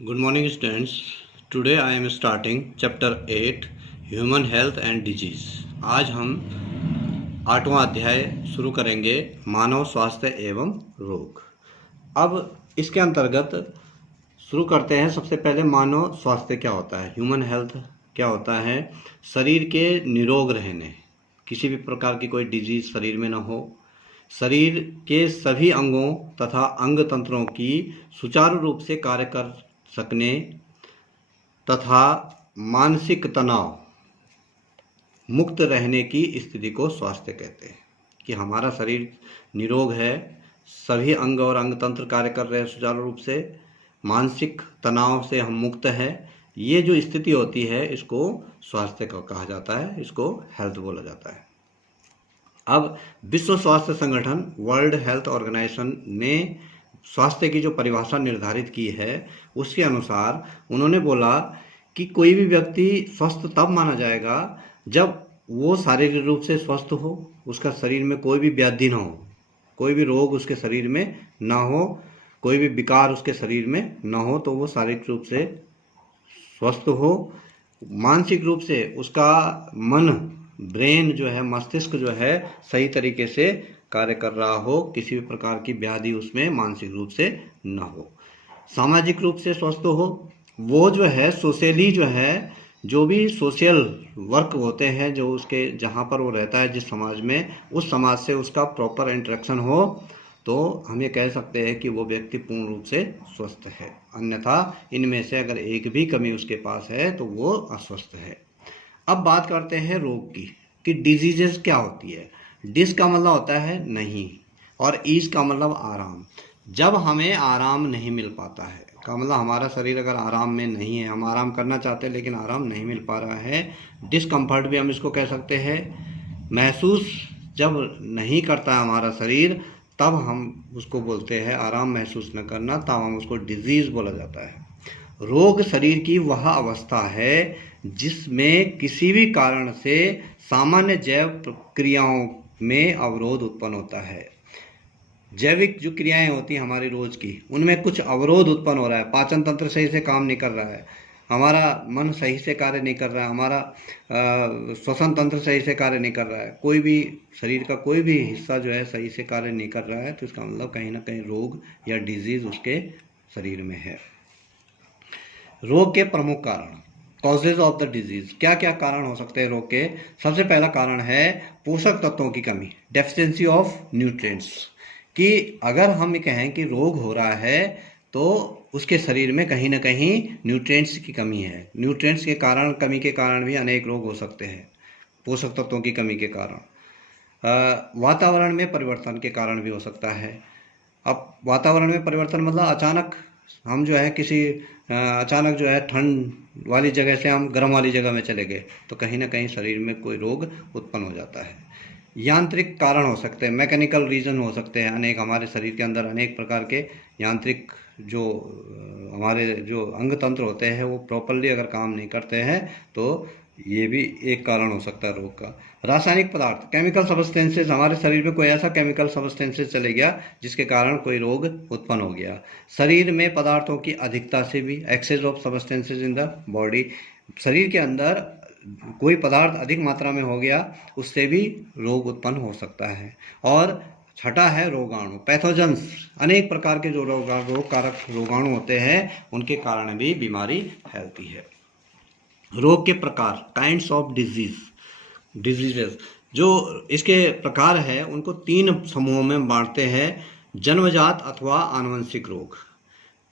Good morning students. Today I am starting chapter 8 Human Health and Disease. आज हम 8वां अध्याय शुरू करेंगे मानव स्वास्थ्य एवं रोग। अब इसके अंतर्गत शुरू करते हैं। सबसे पहले मानव स्वास्थ्य क्या होता है, ह्यूमन हेल्थ क्या होता है। शरीर के निरोग रहने, किसी भी प्रकार की कोई डिजीज शरीर में न हो, शरीर के सभी अंगों तथा अंग तंत्रों की सुचारू रूप से कार्य कर सकने तथा मानसिक तनाव मुक्त रहने की स्थिति को स्वास्थ्य कहते हैं। कि हमारा शरीर निरोग है, सभी अंग और अंग तंत्र कार्य कर रहे हैं सुचारू रूप से, मानसिक तनाव से हम मुक्त है, ये जो स्थिति होती है इसको स्वास्थ्य कहा जाता है, इसको हेल्थ बोला जाता है। अब विश्व स्वास्थ्य संगठन वर्ल्ड हेल्थ ऑर्गेनाइजेशन ने स्वास्थ्य की जो परिभाषा निर्धारित की है उसके अनुसार उन्होंने बोला कि कोई भी व्यक्ति स्वस्थ तब माना जाएगा जब वो शारीरिक रूप से स्वस्थ हो, उसका शरीर में कोई भी व्याधि ना हो, कोई भी रोग उसके शरीर में ना हो, कोई भी विकार उसके शरीर में ना हो, तो वो शारीरिक रूप से स्वस्थ हो। मानसिक रूप से उसका मन, ब्रेन जो है, मस्तिष्क जो है सही तरीके से कार्य कर रहा हो, किसी भी प्रकार की व्याधि उसमें मानसिक रूप से न हो। सामाजिक रूप से स्वस्थ हो, वो जो है सोशली जो है, जो भी सोशल वर्क होते हैं जो उसके जहाँ पर वो रहता है जिस समाज में, उस समाज से उसका प्रॉपर इंटरेक्शन हो, तो हम ये कह सकते हैं कि वो व्यक्ति पूर्ण रूप से स्वस्थ है। अन्यथा इनमें से अगर एक भी कमी उसके पास है तो वो अस्वस्थ है। अब बात करते हैं रोग की, कि डिजीजेस क्या होती है। डिस का मतलब होता है नहीं, और ईज का मतलब आराम। जब हमें आराम नहीं मिल पाता है, का मतलब हमारा शरीर अगर आराम में नहीं है, हम आराम करना चाहते हैं लेकिन आराम नहीं मिल पा रहा है, डिस्कम्फर्ट भी हम इसको कह सकते हैं। महसूस जब नहीं करता है हमारा शरीर, तब हम उसको बोलते हैं आराम महसूस न करना, तब हम उसको डिजीज बोला जाता है। रोग शरीर की वह अवस्था है जिसमें किसी भी कारण से सामान्य जैव प्रक्रियाओं में अवरोध उत्पन्न होता है। जैविक जो क्रियाएं होती हैं हमारी रोज की, उनमें कुछ अवरोध उत्पन्न हो रहा है, पाचन तंत्र सही से काम नहीं कर रहा है, हमारा मन सही से कार्य नहीं कर रहा है, हमारा श्वसन तंत्र सही से कार्य नहीं कर रहा है, कोई भी शरीर का कोई भी हिस्सा जो है सही से कार्य नहीं कर रहा है, तो इसका मतलब कहीं ना कहीं रोग या डिजीज उसके शरीर में है। रोग के प्रमुख कारण, कॉजेज ऑफ द डिजीज, क्या क्या कारण हो सकते हैं रोग के। सबसे पहला कारण है पोषक तत्वों की कमी, डेफिशिएंसी ऑफ न्यूट्रिएंट्स। कि अगर हम ये कहें कि रोग हो रहा है तो उसके शरीर में कहीं ना कहीं न्यूट्रिएंट्स की कमी है। न्यूट्रिएंट्स के कारण, कमी के कारण भी अनेक रोग हो सकते हैं, पोषक तत्वों की कमी के कारण। वातावरण में परिवर्तन के कारण भी हो सकता है। अब वातावरण में परिवर्तन मतलब अचानक हम जो है किसी अचानक जो है ठंड वाली जगह से हम गर्म वाली जगह में चले गए, तो कहीं ना कहीं शरीर में कोई रोग उत्पन्न हो जाता है। यांत्रिक कारण हो सकते हैं, मैकेनिकल रीजन हो सकते हैं अनेक, हमारे शरीर के अंदर अनेक प्रकार के यांत्रिक जो हमारे जो अंग तंत्र होते हैं वो प्रॉपरली अगर काम नहीं करते हैं, तो ये भी एक कारण हो सकता है रोग का। रासायनिक पदार्थ, केमिकल सब्सटेंसेस, हमारे शरीर में कोई ऐसा केमिकल सब्सटेंसेस चले गया जिसके कारण कोई रोग उत्पन्न हो गया। शरीर में पदार्थों की अधिकता से भी, excess of substances in the body, शरीर के अंदर कोई पदार्थ अधिक मात्रा में हो गया, उससे भी रोग उत्पन्न हो सकता है। और छठा है रोगाणु, पैथोजेंस, अनेक प्रकार के जो रोग कारक रोगाणु होते हैं उनके कारण भी बीमारी फैलती है। रोग के प्रकार, काइंड्स ऑफ डिजीजेस, जो इसके प्रकार है उनको 3 समूहों में बांटते हैं। जन्मजात अथवा आनुवंशिक रोग,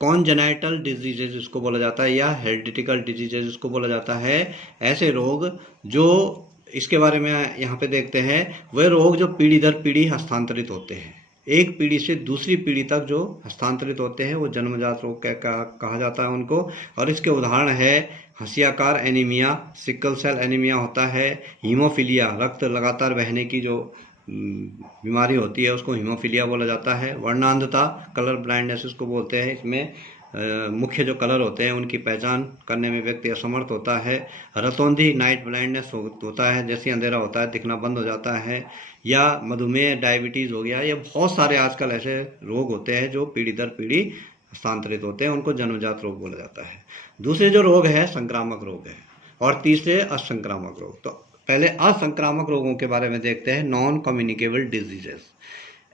कॉन्जेनाइटल डिजीजेज इसको बोला जाता है, या हेरिडिटिकल डिजीजेज इसको बोला जाता है। ऐसे रोग जो इसके बारे में यहाँ पे देखते हैं, वह रोग जो पीढ़ी दर पीढ़ी हस्तांतरित होते हैं, एक पीढ़ी से दूसरी पीढ़ी तक जो हस्तांतरित होते हैं वो जन्मजात रोग कहा जाता है उनको। और इसके उदाहरण है हंसियाकार एनीमिया, सिकल सेल एनीमिया होता है, हीमोफीलिया, रक्त लगातार बहने की जो बीमारी होती है उसको हीमोफीलिया बोला जाता है। वर्णांधता, कलर ब्लाइंडनेस इसको बोलते हैं, इसमें मुख्य जो कलर होते हैं उनकी पहचान करने में व्यक्ति असमर्थ होता है। रतौंधी, नाइट ब्लाइंडनेस होता है, जैसे अंधेरा होता है दिखना बंद हो जाता है। या मधुमेह, डायबिटीज़ हो गया, ये बहुत सारे आजकल ऐसे रोग होते हैं जो पीढ़ी दर पीढ़ी हस्तांतरित होते हैं उनको जन्मजात रोग बोला जाता है। दूसरे जो रोग है संक्रामक रोग है, और तीसरे असंक्रामक रोग। तो पहले असंक्रामक रोगों के बारे में देखते हैं। नॉन कम्युनिकेबल डिजीजेस,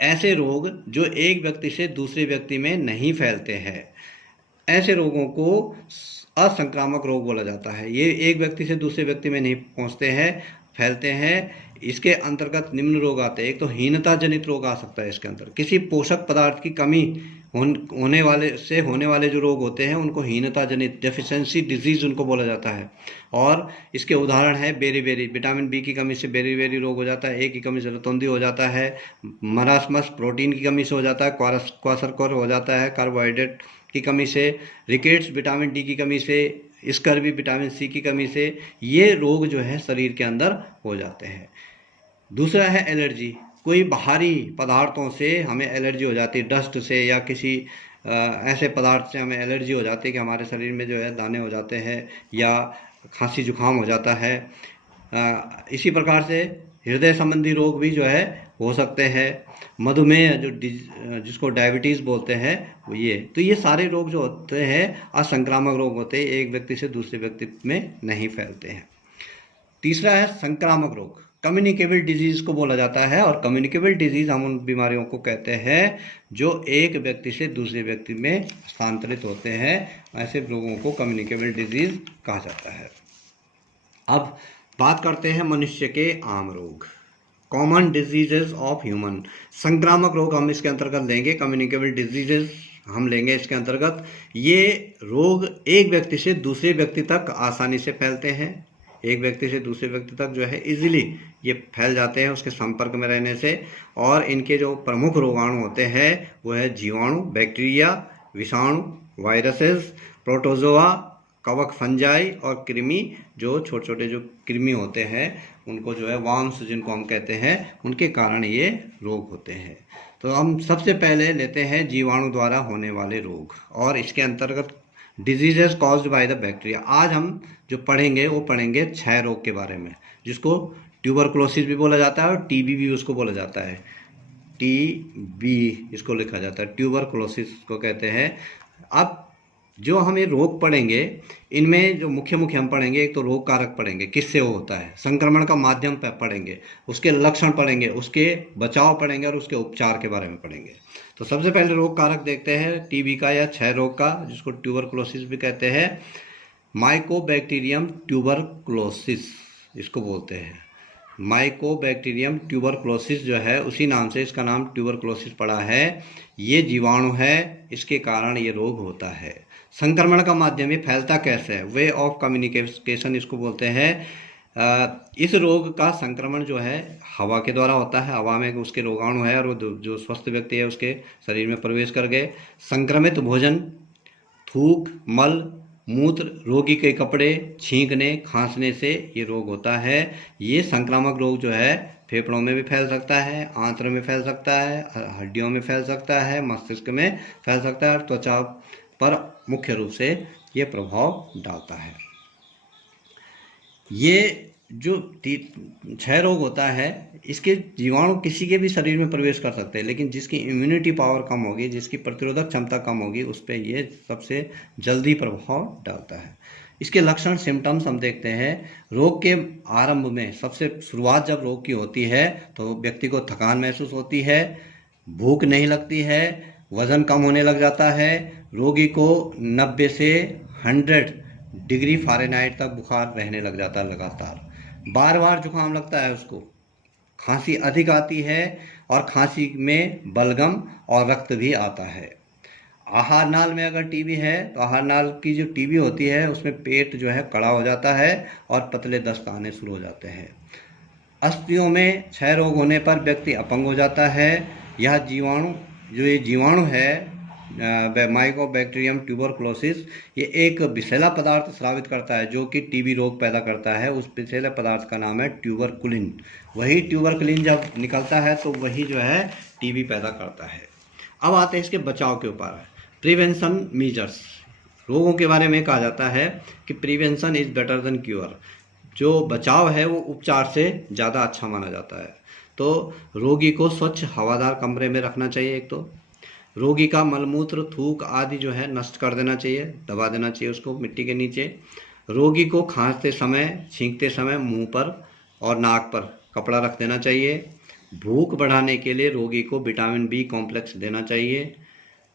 ऐसे रोग जो एक व्यक्ति से दूसरे व्यक्ति में नहीं फैलते हैं, ऐसे रोगों को असंक्रामक रोग बोला जाता है। ये एक व्यक्ति से दूसरे व्यक्ति में नहीं पहुंचते हैं, फैलते हैं। इसके अंतर्गत निम्न रोग आते हैं। एक तो हीनता जनित रोग आ सकता है इसके अंदर, किसी पोषक पदार्थ की कमी होने वाले जो रोग होते हैं उनको हीनता जनित, डेफिशिएंसी डिजीज उनको बोला जाता है। और इसके उदाहरण है बेरी, विटामिन बी की कमी से बेरी रोग हो जाता है, ए की कमी से रतौंधी हो जाता है, मरासमस प्रोटीन की कमी से हो जाता है, क्वाशरक्वर हो जाता है, कार्बोहाइड्रेट की कमी से, रिकेट्स विटामिन डी की कमी से, स्कर्वी विटामिन सी की कमी से, ये रोग जो है शरीर के अंदर हो जाते हैं। दूसरा है एलर्जी, कोई बाहरी पदार्थों से हमें एलर्जी हो जाती है, डस्ट से या किसी ऐसे पदार्थ से हमें एलर्जी हो जाती है कि हमारे शरीर में जो है दाने हो जाते हैं या खांसी जुकाम हो जाता है। इसी प्रकार से हृदय संबंधी रोग भी जो है हो सकते हैं। मधुमेह जिसको डायबिटीज़ बोलते हैं वो ये। तो ये सारे रोग जो होते हैं असंक्रामक रोग होते हैं, एक व्यक्ति से दूसरे व्यक्ति में नहीं फैलते हैं। तीसरा है संक्रामक रोग, कम्युनिकेबल डिजीज को बोला जाता है। और कम्युनिकेबल डिजीज हम उन बीमारियों को कहते हैं जो एक व्यक्ति से दूसरे व्यक्ति में हस्तांतरित होते हैं, ऐसे रोगों को कम्युनिकेबल डिजीज कहा जाता है। अब बात करते हैं मनुष्य के आम रोग, कॉमन डिजीजेज ऑफ ह्यूमन। संक्रामक रोग हम इसके अंतर्गत लेंगे, कम्युनिकेबल डिजीजेज हम लेंगे इसके अंतर्गत। ये रोग एक व्यक्ति से दूसरे व्यक्ति तक आसानी से फैलते हैं, एक व्यक्ति से दूसरे व्यक्ति तक जो है इजीली ये फैल जाते हैं उसके संपर्क में रहने से। और इनके जो प्रमुख रोगाणु होते हैं वो है जीवाणु, बैक्टीरिया, विषाणु, वायरसेस, प्रोटोजोआ, कवक फंजाई और कृमि, जो छोटे छोटे जो कृमि होते हैं उनको जो है वर्म्स जिनको हम कहते हैं, उनके कारण ये रोग होते हैं। तो हम सबसे पहले लेते हैं जीवाणु द्वारा होने वाले रोग, और इसके अंतर्गत diseases caused by the bacteria. आज हम जो पढ़ेंगे वो पढ़ेंगे क्षय रोग के बारे में, जिसको ट्यूबरकुलोसिस भी बोला जाता है और टीबी भी उसको बोला जाता है। टीबी इसको लिखा जाता है, ट्यूबरकुलोसिस को कहते हैं। अब जो हम ये रोग पढ़ेंगे इनमें जो मुख्य हम पढ़ेंगे, एक तो रोग कारक पढ़ेंगे, किससे वो होता है, संक्रमण का माध्यम पढ़ेंगे, उसके लक्षण पढ़ेंगे, उसके बचाव पढ़ेंगे और उसके उपचार के बारे में पढ़ेंगे। तो सबसे पहले रोग कारक देखते हैं टीबी का या क्षय रोग का, जिसको ट्यूबरकुलोसिस भी कहते हैं। माइकोबैक्टीरियम ट्यूबरकुलोसिस इसको बोलते हैं। माइकोबैक्टीरियम ट्यूबरकुलोसिस जो है उसी नाम से इसका नाम ट्यूबरकुलोसिस पड़ा है। ये जीवाणु है, इसके कारण ये रोग होता है। संक्रमण का माध्यम ये फैलता कैसे है, वे ऑफ कम्युनिकेशन इसको बोलते हैं। इस रोग का संक्रमण जो है हवा के द्वारा होता है, हवा में उसके रोगाणु है और वो जो स्वस्थ व्यक्ति है उसके शरीर में प्रवेश कर गए। संक्रमित भोजन, थूक, मल, मूत्र, रोगी के कपड़े, छींकने, खांसने से ये रोग होता है। ये संक्रामक रोग जो है फेफड़ों में भी फैल सकता है, आंत्र में फैल सकता है, हड्डियों में फैल सकता है, मस्तिष्क में फैल सकता है और त्वचा पर मुख्य रूप से ये प्रभाव डालता है। ये जो क्षय रोग होता है इसके जीवाणु किसी के भी शरीर में प्रवेश कर सकते हैं, लेकिन जिसकी इम्यूनिटी पावर कम होगी, जिसकी प्रतिरोधक क्षमता कम होगी, उस पर ये सबसे जल्दी प्रभाव डालता है। इसके लक्षण सिम्टम्स हम देखते हैं। रोग के आरंभ में सबसे शुरुआत जब रोग की होती है तो व्यक्ति को थकान महसूस होती है, भूख नहीं लगती है, वजन कम होने लग जाता है, रोगी को 90 से 100 डिग्री फ़ारेनहाइट तक बुखार रहने लग जाता है लगातार, बार बार जुकाम लगता है उसको, खांसी अधिक आती है और खांसी में बलगम और रक्त भी आता है। आहार नाल में अगर टीबी है तो आहार नाल की जो टीबी होती है उसमें पेट जो है कड़ा हो जाता है और पतले दस्त आने शुरू हो जाते हैं। अस्थियों में क्षय रोग होने पर व्यक्ति अपंग हो जाता है। यह जीवाणु है माइकोबैक्टीरियम ट्यूबरकुलोसिस, ये एक विषैला पदार्थ स्रावित करता है जो कि टीबी रोग पैदा करता है। उस विषैले पदार्थ का नाम है ट्यूबरकुलिन। वही ट्यूबरकुलिन जब निकलता है तो वही जो है टीबी पैदा करता है। अब आते हैं इसके बचाव के ऊपर। प्रिवेंशन मीजर्स, रोगों के बारे में कहा जाता है कि prevention is better than cure. जो बचाव है वो उपचार से ज़्यादा अच्छा माना जाता है। तो रोगी को स्वच्छ हवादार कमरे में रखना चाहिए एक तो। रोगी का मलमूत्र, थूक आदि जो है नष्ट कर देना चाहिए, दबा देना चाहिए उसको मिट्टी के नीचे। रोगी को खांसते समय, छींकते समय मुंह पर और नाक पर कपड़ा रख देना चाहिए। भूख बढ़ाने के लिए रोगी को विटामिन बी कॉम्प्लेक्स देना चाहिए।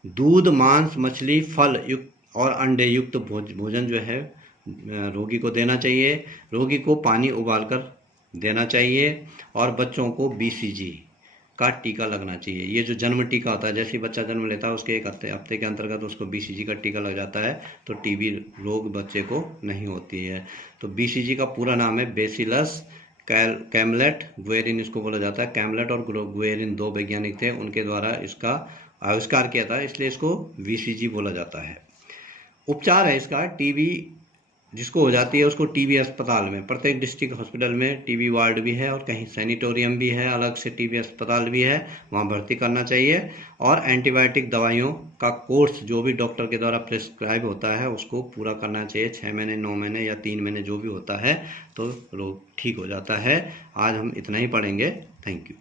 दूध, मांस, मछली, फल युक्त और अंडे युक्त भोजन जो है रोगी को देना चाहिए। रोगी को पानी उबालकर देना चाहिए और बच्चों को बीसीजी का टीका लगना चाहिए। ये जो जन्म टीका होता है, जैसे ही बच्चा जन्म लेता है उसके एक हफ्ते के अंतर्गत उसको बीसीजी का टीका लग जाता है, तो टीबी रोग बच्चे को नहीं होती है। तो बीसीजी का पूरा नाम है बेसिलस कैमलेट गुएरिन, इसको बोला जाता है। कैमलेट और गुएरिन 2 वैज्ञानिक थे, उनके द्वारा इसका आविष्कार किया था, इसलिए इसको बीसीजी बोला जाता है। उपचार है इसका, टीबी जिसको हो जाती है उसको टीबी अस्पताल में, प्रत्येक डिस्ट्रिक्ट हॉस्पिटल में टीबी वार्ड भी है और कहीं सैनिटोरियम भी है, अलग से टीबी अस्पताल भी है, वहाँ भर्ती करना चाहिए। और एंटीबायोटिक दवाइयों का कोर्स जो भी डॉक्टर के द्वारा प्रिस्क्राइब होता है उसको पूरा करना चाहिए, 6 महीने, 9 महीने या 3 महीने जो भी होता है, तो रोग ठीक हो जाता है। आज हम इतना ही पढ़ेंगे। Thank you.